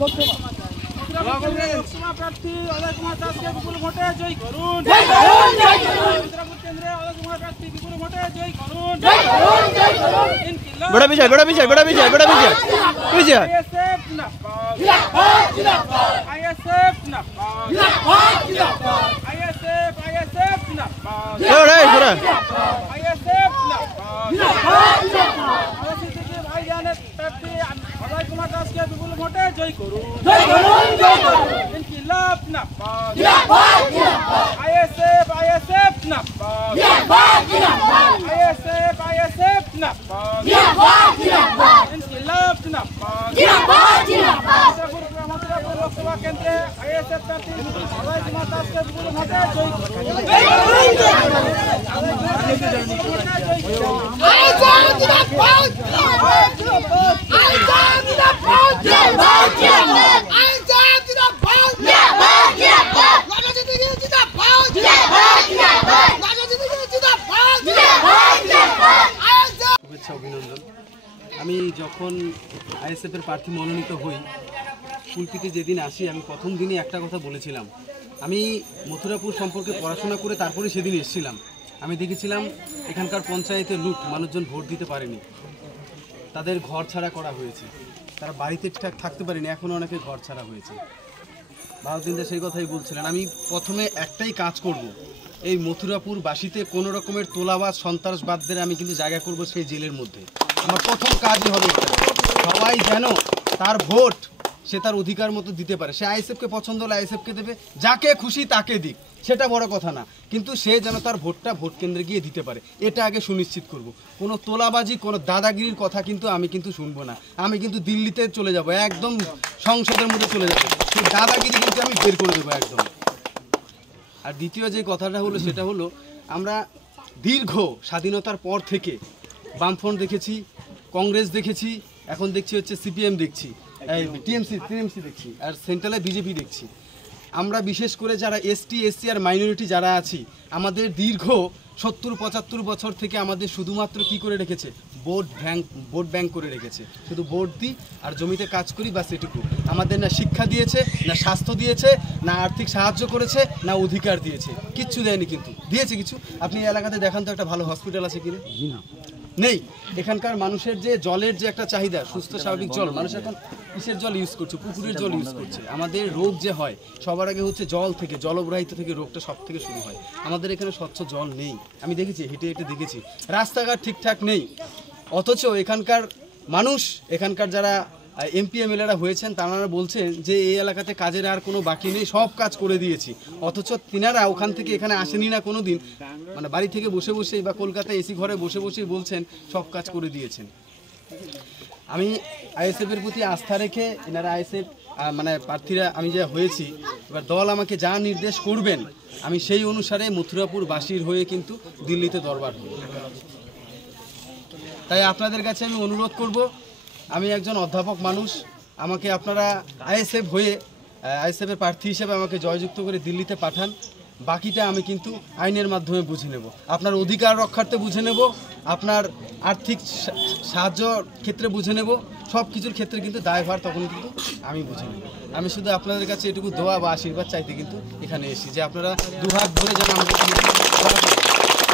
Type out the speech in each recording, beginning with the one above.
লোকসভা প্রার্থী অজয় কুমার দাসকে বিপুল ভোটে জয় করুন। মথুরাপুর কেন্দ্রে অজয় কুমার প্রার্থী বিপুল ভোটে জয় করুন। बड़ा पीछे আইএসএফ জিন্দাবাদ, আইএসএফ জিন্দাবাদ, আইএসএফ জিন্দাবাদ, আইএসএফ জিন্দাবাদ। ভাইজানের প্রার্থী অজয় কুমার দাসকে বিপুল ভোটে জয় করুন। ইনকিলাব জিন্দাবাদ, আইএসএফ জিন্দাবাদ, আইএসএফ জিন্দাবাদ, ইনকিলাব জিন্দাবাদ। মথুরাপুর লোকসভা কেন্দ্রে আইএসএফ প্রার্থী অজয় কুমার দাসকে বিপুল ভোটে জয় করুন। অভিনন্দন। আমি যখন আইএসএফের প্রার্থী মনোনীত হই, কুলপিতে যেদিন আসি, আমি প্রথম দিনই একটা কথা বলেছিলাম। আমি মথুরাপুর সম্পর্কে পড়াশোনা করে তারপরে সেদিন এসেছিলাম। আমি দেখেছিলাম এখানকার পঞ্চায়েতে লুট, মানুষজন ভোট দিতে পারেনি, তাদের ঘর ছাড়া করা হয়েছে, তারা বাড়িতে ঠিকঠাক থাকতে পারেনি, এখনও অনেকে ঘর ছাড়া হয়েছে। ভারতীয়রা সেই কথাই বলছিলেন। আমি প্রথমে একটাই কাজ করব, এই মথুরাপুরবাসীতে কোনো রকমের তোলাবাজ সন্ত্রাসবাদদের আমি কিন্তু জায়গা করব সেই জেলের মধ্যে। আমার প্রথম কাজই হবে সবাই যেন তার ভোট সে তার অধিকার মতো দিতে পারে। সে আইএসএফকে পছন্দ হলে আইএসএফকে দেবে, যাকে খুশি তাকে দিক, সেটা বড় কথা না, কিন্তু সে যেন তার ভোটটা ভোট কেন্দ্রে গিয়ে দিতে পারে, এটা আগে সুনিশ্চিত করব। কোনো তোলাবাজি, কোনো দাদাগিরির কথা কিন্তু আমি কিন্তু শুনবো না। আমি কিন্তু দিল্লিতে চলে যাব, একদম সংসদের মধ্যে চলে যাব, সেই দাদাগিরি কিন্তু আমি বের করে দেবো একদম। আর দ্বিতীয় যে কথাটা হলো সেটা হলো, আমরা দীর্ঘ স্বাধীনতার পর থেকে বামফ্রন্ট দেখেছি, কংগ্রেস দেখেছি, এখন দেখছি হচ্ছে সিপিএম দেখছি, টিএমসি দেখছি, আর সেন্ট্রালে বিজেপি দেখছি। আমরা বিশেষ করে যারা এসসি আর মাইনরিটি যারা আছি, আমাদের দীর্ঘ 70-75 বছর থেকে আমাদের শুধুমাত্র কি করে রেখেছে, ভোট ব্যাংক করে রেখেছে। শুধু ভোট দিই আর জমিতে কাজ করি, বাস এটুকু। আমাদের না শিক্ষা দিয়েছে, না স্বাস্থ্য দিয়েছে, না আর্থিক সাহায্য করেছে, না অধিকার দিয়েছে, কিচ্ছু দেয়নি। কিন্তু দিয়েছে কিছু। আপনি এলাকাতে দেখান তো একটা ভালো হসপিটাল আছে কিনা? নেই। এখানকার মানুষের যে জলের যে একটা চাহিদা, সুস্থ স্বাভাবিক জল, মানুষ এখন কিসের জল ইউজ করছে? পুকুরের জল ইউজ করছে। আমাদের রোগ যে হয় সবার আগে হচ্ছে জল থেকে, জলবাহিত থেকে রোগটা সব থেকে শুরু হয়। আমাদের এখানে স্বচ্ছ জল নেই, আমি দেখেছি, হেঁটে হেঁটে দেখেছি। রাস্তাঘাট ঠিকঠাক নেই, অথচ এখানকার মানুষ, এখানকার যারা এমপি এমএলএরা হয়েছেন, তারা বলছেন যে এই এলাকাতে কাজের আর কোনো বাকি নেই, সব কাজ করে দিয়েছি। অথচ তিনারা ওখান থেকে এখানে আসেনি না কোনো দিন, মানে বাড়ি থেকে বসে বসেই বা কলকাতায় এসি ঘরে বসে বসেই বলছেন সব কাজ করে দিয়েছেন। আমি আইএসএফের প্রতি আস্থা রেখে, এনারা আইএসএফ মানে প্রার্থীরা আমি যা হয়েছি, এবার দল আমাকে যা নির্দেশ করবেন আমি সেই অনুসারে মথুরাপুরবাসীর হয়ে কিন্তু দিল্লিতে দরবার হব। তাই আপনাদের কাছে আমি অনুরোধ করব, আমি একজন অধ্যাপক মানুষ, আমাকে আপনারা আইএসএফ হয়ে, আইএসএফের প্রার্থী হিসেবে আমাকে জয়যুক্ত করে দিল্লিতে পাঠান। বাকিটা আমি কিন্তু আইনের মাধ্যমে বুঝে নেব, আপনার অধিকার রক্ষার্থে বুঝে নেব, আপনার আর্থিক সাহায্য ক্ষেত্রে বুঝে নেব, সব কিছুর ক্ষেত্রে কিন্তু দায়ভার তখন কিন্তু আমি বুঝে নেব। আমি শুধু আপনাদের কাছে এটুকু দোয়া বা আশীর্বাদ চাইতে কিন্তু এখানে এসেছি, যে আপনারা দুহাত ভরে যেন আমাদের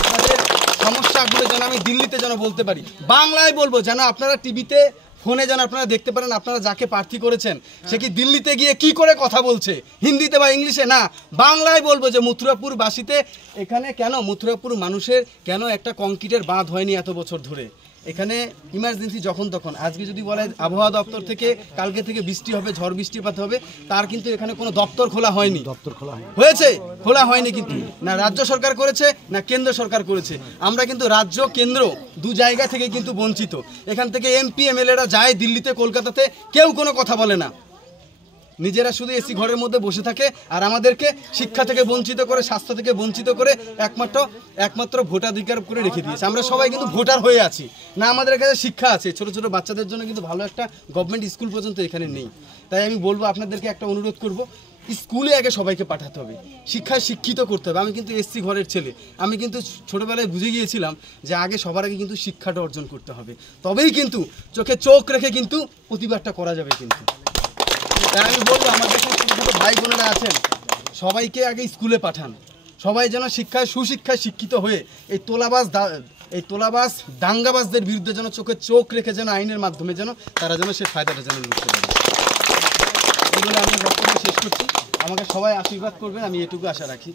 আপনাদের সমস্যাগুলো যেন আমি দিল্লিতে যেন বলতে পারি, বাংলায় বলবো, যেন আপনারা টিভিতে ফোনে যেন আপনারা দেখতে পারেন আপনারা যাকে প্রার্থী করেছেন সে কি দিল্লিতে গিয়ে কি করে কথা বলছে, হিন্দিতে বা ইংলিশে না, বাংলায় বলবো যে মথুরাপুরবাসীতে এখানে কেন, মথুরাপুর মানুষের কেন একটা কংক্রিটের বাঁধ হয়নি এত বছর ধরে। এখানে ইমার্জেন্সি যখন তখন, আজকে যদি বলে আবহাওয়া দপ্তর থেকে কালকে থেকে বৃষ্টি হবে, ঝড় বৃষ্টিপাত হবে, তার কিন্তু এখানে কোনো দপ্তর খোলা হয়নি। দপ্তর হয়েছে, খোলা হয়নি, কিন্তু না রাজ্য সরকার করেছে না কেন্দ্র সরকার করেছে। আমরা কিন্তু রাজ্য কেন্দ্র দু জায়গা থেকে কিন্তু বঞ্চিত। এখান থেকে এমপি এমএলএরা যায় দিল্লিতে, কলকাতাতে, কেউ কোনো কথা বলে না, নিজেরা শুধু এসি ঘরের মধ্যে বসে থাকে, আর আমাদেরকে শিক্ষা থেকে বঞ্চিত করে, স্বাস্থ্য থেকে বঞ্চিত করে, একমাত্র ভোটাধিকার করে রেখে দিয়েছে। আমরা সবাই কিন্তু ভোটার হয়ে আছি না, আমাদের কাছে শিক্ষা আছে, ছোট ছোট বাচ্চাদের জন্য কিন্তু ভালো একটা গভর্নমেন্ট স্কুল পর্যন্ত এখানে নেই। তাই আমি বলবো, আপনাদেরকে একটা অনুরোধ করব, স্কুলে আগে সবাইকে পাঠাতে হবে, শিক্ষায় শিক্ষিত করতে হবে। আমি কিন্তু এসসি ঘরের ছেলে, আমি কিন্তু ছোটোবেলায় বুঝে গিয়েছিলাম যে আগে সবার আগে কিন্তু শিক্ষাটা অর্জন করতে হবে, তবেই কিন্তু চোখে চোখ রেখে কিন্তু প্রতিবাদটা করা যাবে। কিন্তু তাই আমি বলবো আমাদের ছোটো ছোটো ভাই বোনেরা আছেন, সবাইকে আগে স্কুলে পাঠান, সবাই যেন সুশিক্ষায় শিক্ষিত হয়ে এই তোলাবাজ দাঙ্গাবাজদের বিরুদ্ধে যেন চোখ রেখে যেন আইনের মাধ্যমে যেন তারা যেন সে ফায়দাটা যেন লুটতে পারে। এই বলে আমি বক্তব্য শেষ করছি। আমাকে সবাই আশীর্বাদ করবেন, আমি এটুকু আশা রাখি।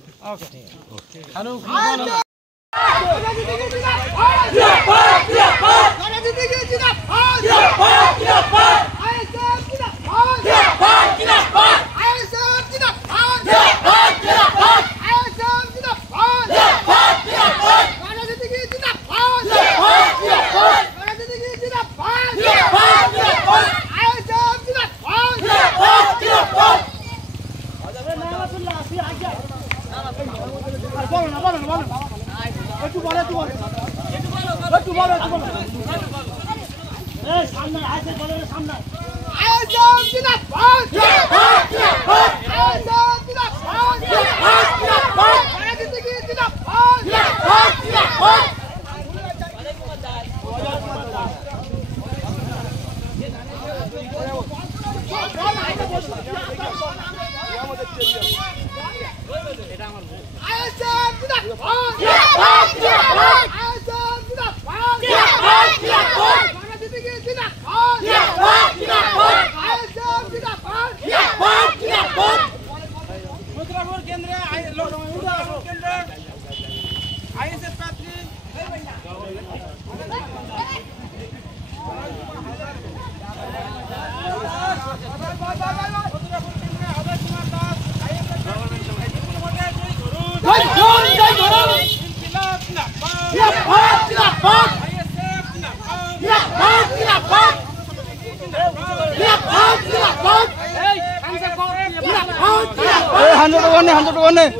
মথুরাপুর কেন্দ্রে আইএসএফ প্রার্থী হান্ড্রেড